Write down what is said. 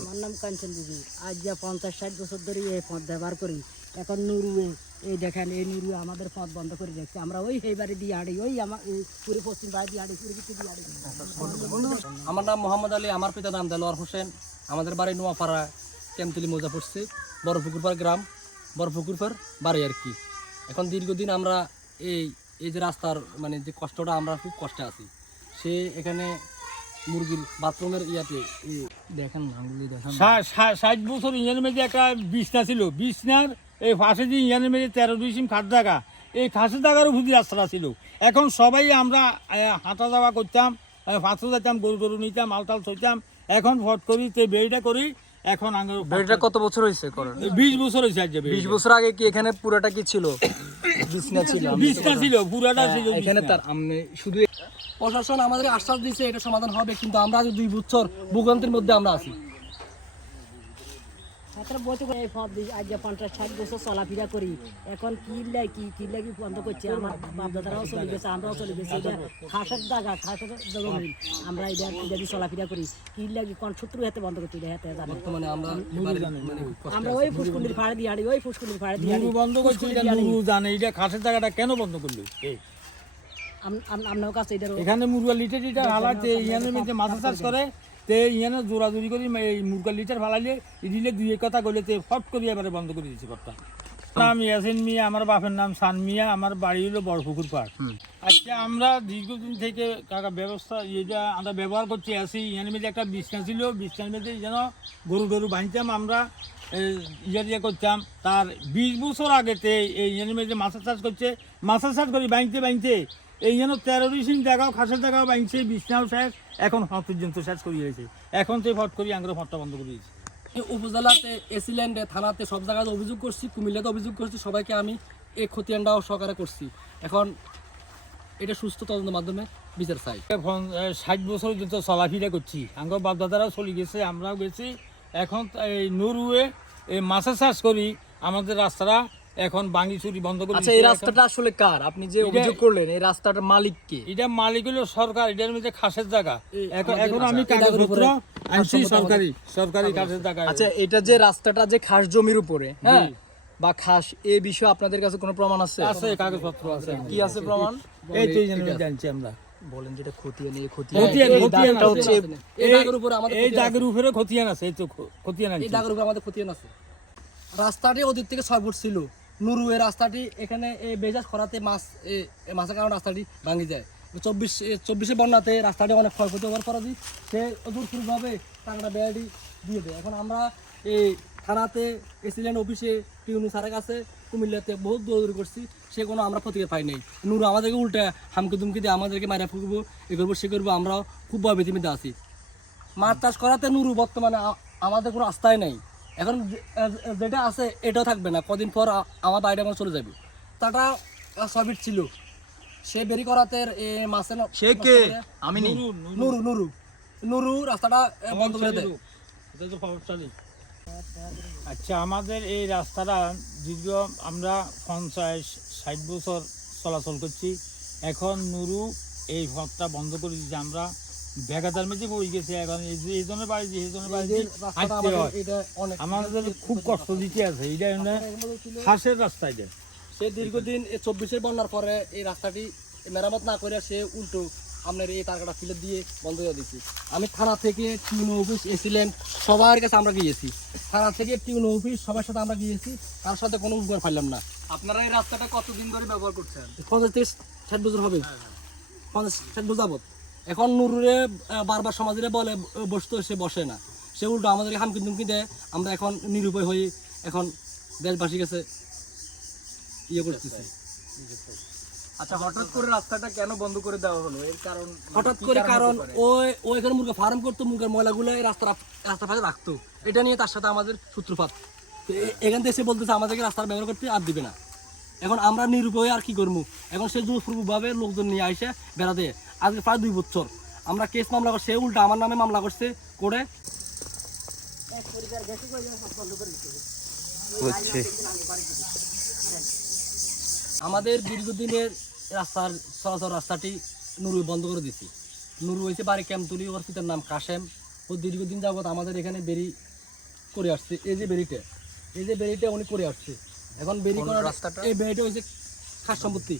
আমার নাম কাঞ্চন দিদি। আজ যা 50-60 বছর ধরে এই পথ ব্যবহার করি। এখন নুরুয়ে এই দেখেন, এই নুরুয়ে আমাদের পথ বন্ধ করে রেখেছে। আমরা ওই সেই বাড়ি দিয়ে হাঁড়ি, ওই আমার পুরো পশ্চিম বাড়ি দিয়ে হাঁড়ি, পুরো কিছু দিয়ে হাঁড়ি। আমার নাম মোহাম্মদ আলী, আমার পিতার নাম দেলোয়ার হোসেন। আমাদের বাড়ি নোয়াপাড়া, কেমতলি মৌজা পড়ছে, বড়পুকুরপাড় গ্রাম, বড়পুকুরপাড় বাড়ি আর কি। এখন দীর্ঘদিন আমরা এই এই যে রাস্তার মানে যে কষ্টটা, আমরা খুব কষ্টে আছি। সে এখানে মুরগির বাথরুমের ইয়াতে দেখেন আঙুলি দেখেন 60 বছর ইঞ্জিনের মধ্যে একটা বিছনা ছিল, বিছনার এই পাশে যে ইঞ্জিনের মধ্যে 13 ডিসিম খাস জায়গা, এই খাসের জায়গার উপর দিয়ে রাস্তাটা ছিল। এখন সবাই আমরা হাঁটা যাওয়া করতাম, ফাঁসও যেতাম, গরু টরু নিতাম, মালটাল থইতাম। এখন ফট করি তে বেড়িটা করি। এখন বেড়িটা কত বছর হয়েছে করেন? 20 বছর হয়েছে। আজ 20 বছর আগে কি এখানে পুরাটা কি ছিল? বিছনা ছিল, বিছনা ছিল, পুরাটা ছিল এখানে। তার আমনে শুধু প্রশাসন আমাদের আশ্বাস দিয়েছে এটা সমাধান হবে, কিন্তু আমরা আজ 2 বছর ভোগান্তির মধ্যে আমরা আছি। এই পথ দিয়ে আজ 50-60 বছর চলাফেরা করি। এখন কি লাগি বন্ধ করছে। আমার বাপদাদারাও চলে গেছে, আমরাও চলে গেছি। এটা খাসের জায়গা, খাসের জমি, আমরা এটা দিয়ে চলাফেরা করি। কি লাগি কোন শত্রু হাতে বন্ধ করছি, এটা হাতে জানে। বর্তমানে আমরা ওই ফুসকুন্ডির ফাড়ে দিয়ে হাঁড়ি, ওই ফুসকুন্ডির ফাড়ে দিয়ে হাঁড়ি বন্ধ করছি। এটা নুরু জানে এটা খাসের জায়গাটা কেন বন্ধ করলো। আপনার কাছে এটা এখানে মুরগা লিটার টিটার হালাতে ইয়ানের মধ্যে মাথা চাষ করে, তে ইয়ানে জোরাজুরি করি এই মুরগা লিটার ফালাইলে দিলে দুই এক কথা গলে ফট করে এবারে বন্ধ করে দিয়েছে কথা। নাম ইয়াসিন মিয়া, আমার বাপের নাম সান মিয়া, আমার বাড়ি হলো বড়পুকুর পাড়। আচ্ছা, আমরা দীর্ঘদিন থেকে কাকা ব্যবস্থা এটা আমরা ব্যবহার করছি আছি। ইয়ানের মধ্যে একটা বিছনা ছিল, বিছনার মধ্যে যেন গরু টরু বাঁধতাম, আমরা ইয়ে করতাম। তার 20 বছর আগেতে এই ইয়ানের মধ্যে মাছা চাষ করছে, মাছা চাষ করি বাঁধতে এই যেন 13 ডিসিম জায়গাও খাসের জায়গাও বাঁধছে, বিছনাও শেষ, এখন হট পর্যন্ত শেষ করে দিয়েছে। এখন তো ফট করি আঙ্গুর ফটটা বন্ধ করে দিয়েছে। উপজেলাতে, এসিল্যান্ডে, থানাতে সব জায়গায় অভিযোগ করছি, কুমিল্লাতে অভিযোগ করছি, সবাইকে আমি এই খতিয়ানটাও সহকারে করছি। এখন এটা সুস্থ তদন্তের মাধ্যমে বিচার চাই। এখন 60 বছর পর্যন্ত চলাফেরা করছি, আঙ্গুর বাপদাদারাও চলে গেছে, আমরাও গেছি। এখন এই নরুয়ে এই মাছা চাষ করি, আমাদের রাস্তাটা এখন ভাঙি চুরি বন্ধ করে। আচ্ছা, এই রাস্তাটা আসলে কার? আপনি যে অভিযোগ করলেন এই রাস্তাটার মালিক কে? এটা মালিক হলো সরকার, এটার মধ্যে খাসের জায়গা। এখন আমি কাগজপত্র আনছি সরকারি খাসের জায়গা। আচ্ছা, এটা যে রাস্তাটা যে খাস জমির উপরে, হ্যাঁ, বা খাস, এই বিষয়ে আপনাদের কাছে কোনো প্রমাণ আছে? আছে, কাগজপত্র আছে। কি আছে প্রমাণ? এই তো জানছি আমরা। বলেন যেটা খতিয়ান, এই খতিয়ান হচ্ছে এই দাগের উপরে আমাদের, এই দাগের উপরে খতিয়ান আছে। এই তো খতিয়ান আছে, এই দাগের উপরে আমাদের খতিয়ান আছে। রাস্তাটি ওদিক থেকে 6 ফুট ছিল। নুরু এই রাস্তাটি এখানে এই বেজাজ খরাতে মাছের কারণে রাস্তাটি ভাঙি যায়। 24 বন্যাতে রাস্তাটি অনেক ক্ষয়ক্ষতি হওয়ার পরে সে অদূরভাবে টাকাটা বেড়াটি দিয়ে দেয়। এখন আমরা এই থানাতে, এসিল্যান্ড অফিসে, টিউনু স্যারের কাছে, কুমিল্লাতে বহুত দৌড়ি করছি, সে কোনো আমরা প্রতিকার পাই নাই। নুরু আমাদেরকে উল্টা হামকে দুমকি দিয়ে আমাদেরকে মারা ফুকবো, এ করবো সে করবো, আমরাও খুব ভয়ভীতিতে আছি। মাছ চাষ করাতে নুরু বর্তমানে আমাদের কোনো আস্থাই নাই। এখন যেটা আছে এটাও থাকবে না, কদিন পর আমার বাইরে আমার চলে যাবে। তাটা 6 ফিট ছিল, সে বেরি করাতে মাছের সে কে? আমি নুরু রাস্তাটা বন্ধ করে দেয়। আচ্ছা, আমাদের এই রাস্তাটা দীর্ঘ আমরা 50-60 বছর চলাচল করছি। এখন নুরু এই পথটা বন্ধ করে দিয়েছে। আমরা বেগাদার মধ্যে পড়ে গেছে। এখন এই জন্য বাড়ি এই জন্য আমাদের খুব কষ্ট দিতে আছে। এটা হাঁসের রাস্তা। এটা সে দীর্ঘদিন 24 বন্যার পরে এই রাস্তাটি মেরামত না করে সে উল্টো আপনার এই তারকাটা ফিলে দিয়ে বন্ধ করে দিয়েছি। আমি থানা থেকে টিউনো অফিস, এসিল্যান্ড সবার কাছে আমরা গিয়েছি। থানা থেকে টিউনো অফিস সবার সাথে আমরা গিয়েছি, তার সাথে কোনো উপকার পাইলাম না। আপনারা এই রাস্তাটা কতদিন ধরে ব্যবহার করছেন? 50-60 বছর হবে, 50-60 বছর যাবত। এখন নুরুরে বারবার সমাজে বলে বসতে, সে বসে না, সে উল্টো আমাদেরকে হামকি দুমকি দেয়। আমরা এখন নিরুপায় হয়ে এখন দেশবাসীর কাছে ইয়ে করতেছি। আচ্ছা, হঠাৎ করে রাস্তাটা কেন বন্ধ করে দেওয়া হলো? এর কারণ হঠাৎ করে কারণ ও এখানে মুরগা ফার্ম করতো, মুরগার ময়লাগুলো রাস্তা ফাঁকে রাখতো। এটা নিয়ে তার সাথে আমাদের সূত্রপাত। এখান থেকে সে বলতেছে আমাদেরকে রাস্তার ব্যবহার করতে আর দিবে না। এখন আমরা নিরুপায় আর কি করবো? এখন সে জোরপূর্বকভাবে লোকজন নিয়ে আসে বেড়াতে। আজকে প্রায় 2 বছর আমরা কেস মামলা করছি, সে উল্টা আমার নামে মামলা করছে করে। আমাদের দীর্ঘদিনের রাস্তার চলাচল রাস্তাটি নুরু বন্ধ করে দিছি। নুরু হয়েছে বাড়ি ক্যাম্পতুলি, ওর পিতার নাম কাশেম, ও দীর্ঘদিন যাবত আমাদের এখানে বেরি করে আসছে। এই যে বেরিটা উনি করে আসছে। এখন বেরি করার এই বেরিটা হচ্ছে খাস সম্পত্তি।